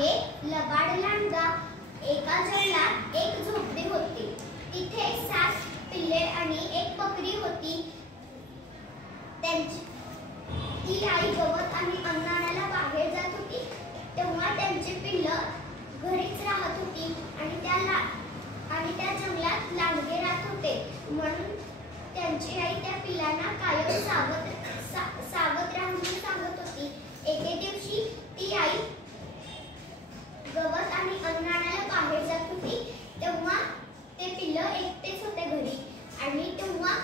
आहे लबाड लांडगा. एका जंगलात एक झोपडी होती. तिथे 7 पिल्ले आणि एक बकरी होती. ती आई गवत आणि अन्न आणायला बाहेर जात होती. तेव्हा त्यांची पिल्लं घरीच राहत होती आणि त्या जंगलात लांडगे राहत होते. म्हणून त्यांची आई त्या पिल्लांना कायम सावध राहून सांगत होती. एके दिवशी ती आई गवत आणि अन्न आणायला बाहेर जात होती. तेव्हा ते पिल्लं एकटेच होते घरी आणि तेव्हा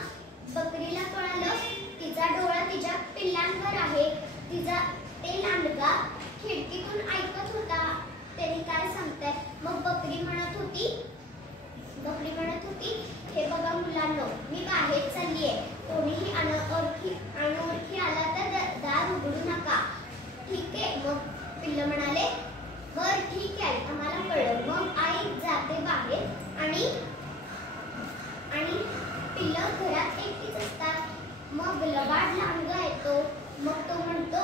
बकरीला कळालं तिचा डोळा तिच्या पिल्लांवर आहे. ते लांडगा खिडकीतून ऐकत होता त्यांनी काय सांगताय. मग बकरी म्हणत होती हे बघा मुलांनो, मी बाहेर चाललीये. कोणीही अनोळखी आला तर दार उघडू नका, ठीक आहे. मग पिल्लं म्हणाले बर ठीक आहे, आम्हाला कळलं. मग आई जाते बाहेर आणि पिल्लं घरात एकटीच असतात. मग लबाड लांडगा येतो. मग तो म्हणतो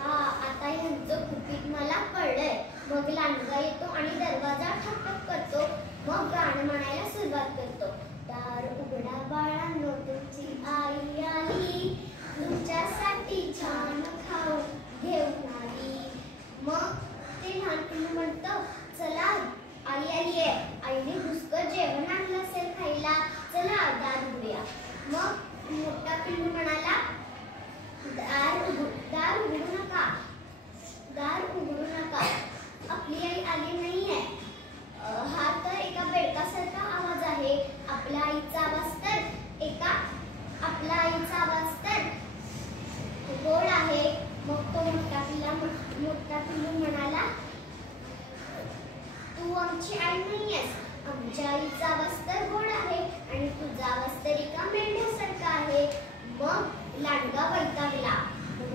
हा आता ह्यांचं गुपित मला कळलंय. मग लांडगा येतो आणि दरवाजा ठकठक करतो. मग गाणं म्हणायला सुरुवात करतो. दार उघडा बाळांनो, तुमची आई आली, तुमच्यासाठी छान खाऊ घेऊन आली. मग ते लहान पिल्लू म्हणतं चला आई आलीये, आईने रुचकर जेवण आणलं असेल खायला, चला दार उघडूया. मग मोठा पिल्लू म्हणाला दार उघडू नका, आपली आई आली नाहीये. हा तर एका बेडकासारखा आवाज आहे. आपल्या आईचा आवाज तर गोड आहे. मग तो मोठा पिल्लू म्हणाला तू आमची आई नाहीयेस. आमच्या आईचा आवाज तर गोड आहे आणि तुझा आवाज तर एका मेंढ्यासारखा आहे. मग लांडगा वैतागला.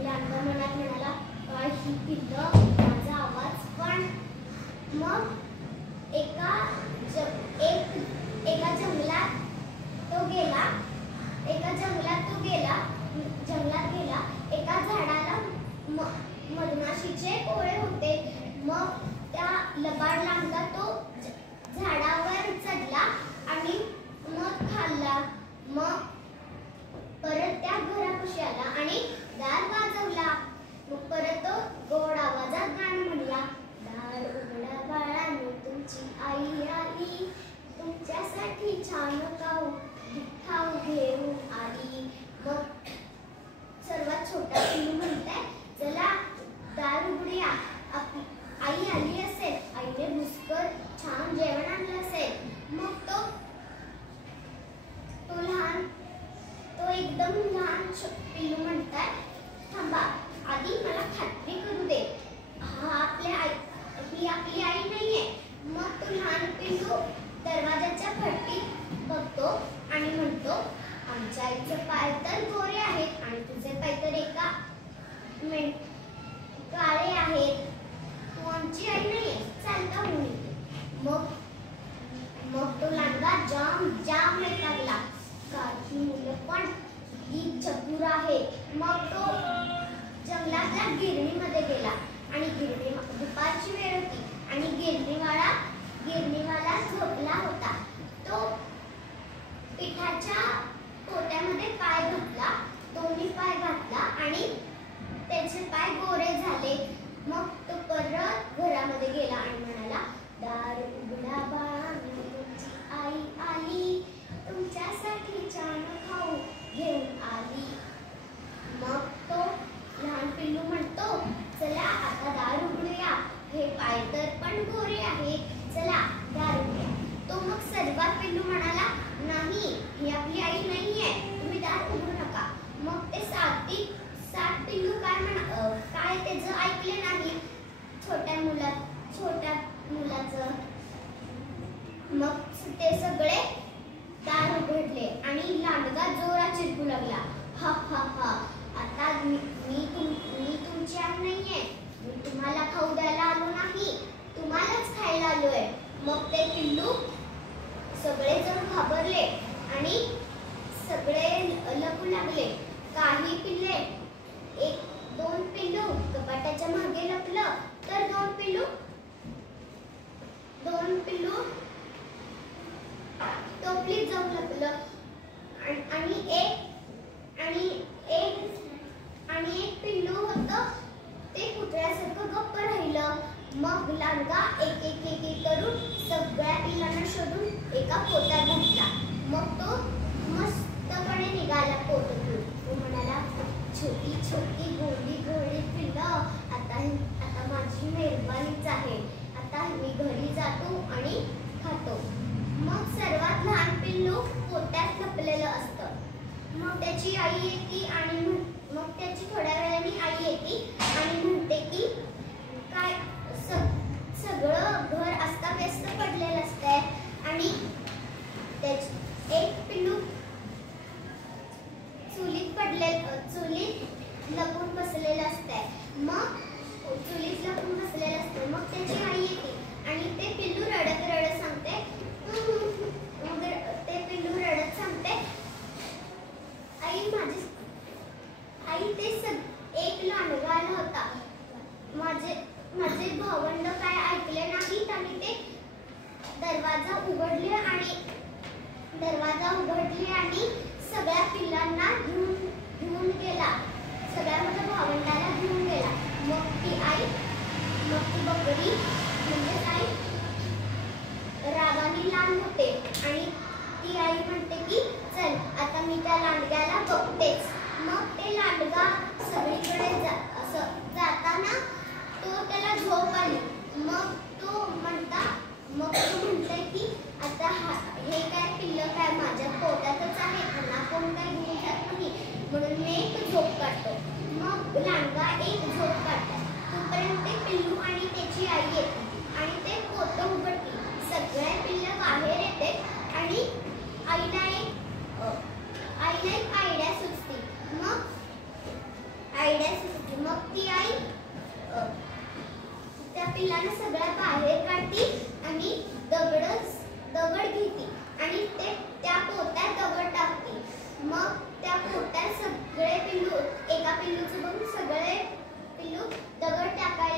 लांडगा मनात म्हणाला काय ही पिल्लं, माझा आवाज पण. मग एका जंगलात तो गेला. एका झाडाला मधमाशीचे पोळे होते. मग त्या लबाड लांडगा तो झाडावर चढला आणि मध खाल्ला. मग परत त्या घरापाशी आला आणि दार वाजवला. मग परत तो गोड आवाजात गाणं म्हणला. दार उघडा बाळांनो, तुमची आई आली, तुमच्यासाठी छान खाऊ घेऊन आली. मग सर्वात छोटा पिल्लू म्हणताय चला दार उघडूया, आई आली असेल, आईने रुचकर छान जेवण आणलं असेल. मग तो एकदम लहान पिल्लू म्हणताय थांबा, आधी मला खात्री करू दे, ही आपली आई नाहीये. मग तो लहान पिल्लू दरवाजाच्या फटीत बघतो आणि म्हणतो आमच्या आईचे पाय तर गोरे आहेत आणि तुझे पाय तर एका काळे आहेत. तू आमची आई नाहीये, चालता होऊन येते. मग तो लांडगा जाम वैतागला. काही मुलं पण ही चतुर आहे. मग तो जंगलातल्या गिरणीमध्ये गेला आणि दुपारची वेळ होती आणि गिरणीवाला झोपला होता. तो पिठाच्या पोत्यामध्ये पाय घातला, दोन्ही पाय घातला आणि त्याचे पाय गोरे झाले. मग तो परत घरामध्ये गेला आणि म्हणाला दार उघडा बाळांनो, तुमची आई आली, तुमच्यासाठी छान खाऊ घेऊन आली. मग तो लहान पिल्लू म्हणतो चला आता दार उघडूया, हे पाय तर पण गोरे आहेत, चला दार उघडूया. तो मग सर्वात पिल्लू म्हणाला नाही, ही आपली आई नाहीये, तुम्ही दार उघडू नका. मग ते सात पिल्लू काय त्याचं ऐकले नाही छोट्या मुलाचं. मग ते सगळे दार उघडले आणि लांडगा जोरात चिरकू लागला. हा हा हा, आता मी तुमची आई नाहीये, मी तुम्हाला खाऊ द्यायला आलो नाही, तुम्हालाच खायला आलोय. मग ते पिल्लू सगळेजण घाबरले आणि सगळे लपू लागले. काही पिल्ले, 1-2 पिल्लू कपाटाच्या मागे लपलं, तर 2 पिल्लू मग लांडगा एक एक एक एक करून सगळ्या पिल्लांना शोधून एका पोत्यात घातला. मग तो मस्तपणे निघाला पोत घेऊन. तो म्हणाला, छोटी छोटी गोडी गोडी पिल्लं, आता माझी मेहरबानीच आहे. आता मी घरी जातो आणि खातो. मग सर्वात लहान पिल्लू पोत्यात लपलेलं असतं. मग त्याची आई येते आणि मग त्याची थोड्या वेळाने आई येते आणि म्हणते की काय सगळं घर अस्ताव्यस्त पडलेलं असतंय आणि एक पिल्लू चुलीत लपून बसलेलं असतंय. मग चुलीत लपून बसलेलं असतं. मग त्याची आई येते आणि ते पिल्लू रडत सांगते, आई ते एक लांडगा आला होता. माझे भावंड काय ऐकले नाहीत आणि ते दरवाजा उघडले आणि सगळ्या पिल्लांना घेऊन गेला. सगळ्या माझ्या भावंडाला घेऊन गेला. मग ती बकरी म्हणजे आई रागाने लहान होते आणि ती आई म्हणते की चल आता मी त्या लांडग्याला बघतेच. मग ते लांडगा सगळीकडे जाताना त्याला झोप आली. मग तो म्हणते की आता हे काय पिल्लं काय माझ्या पोटातच आहे, त्यांना कोण काय घेऊन जात नाही, म्हणून मी एक झोप काढतो. मग लांडगा एक झोप काढतात. तोपर्यंत ते पिल्लू आणि त्याची आई येते आणि ते पोतं उघडते. सगळे पिल्लं बाहेर येते आणि आईला एक आयडिया सुचते. मग ती आई त्या पिल्लांना सगळ्या बाहेर काढते आणि दगड घेते आणि त्या पोत्यात दगड टाकते. मग त्या पोत्यात सगळे पिल्लू एका पिल्लूचं बघून सगळे पिल्लू दगड टाकतात.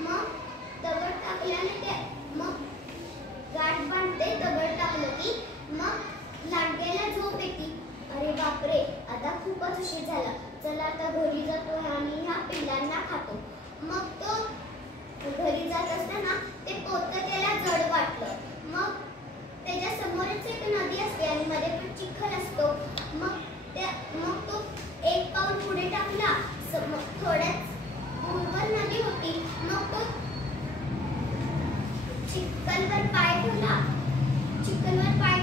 मग दगड टाकल्याने मग गाठ बांधते. दगड टाकलं की मग लांडग्याला झोप येते. अरे बापरे, आता खूपच उशीर झाला, चला आता घरी जातो आणि ह्या पिल्लांना खातो. मग तो घरी जात असताना ते पोतं त्याला जड वाटलं. मग त्याच्या समोरच एक नदी असते आणि मध्ये पण चिखल असतो. मग तो एक पाऊल पुढे टाकला. थोड्याच दूरवर नदी होती. मग तो चिखलवर पाय ठेवला. चिखलवर पाय